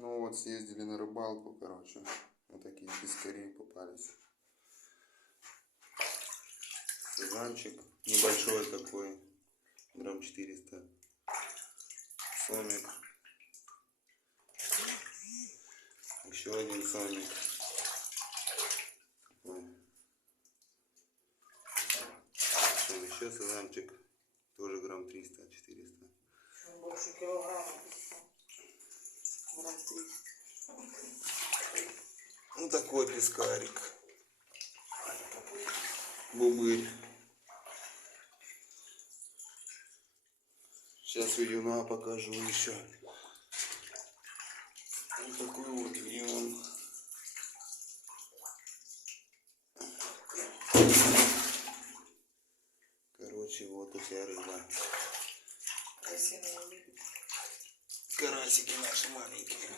Ну вот, съездили на рыбалку, короче. Вот такие пескари попались. Сазанчик небольшой такой, грамм 400. Сомик. Еще один сомик. Еще сазанчик. Тоже грамм 300-400. Больше килограмма. Грамм 300. Ну такой пескарик. Бубырь. Сейчас вьюна покажу еще. Вот такой вот вьюн. Короче, вот у тебя рыба. Карасики наши маленькие.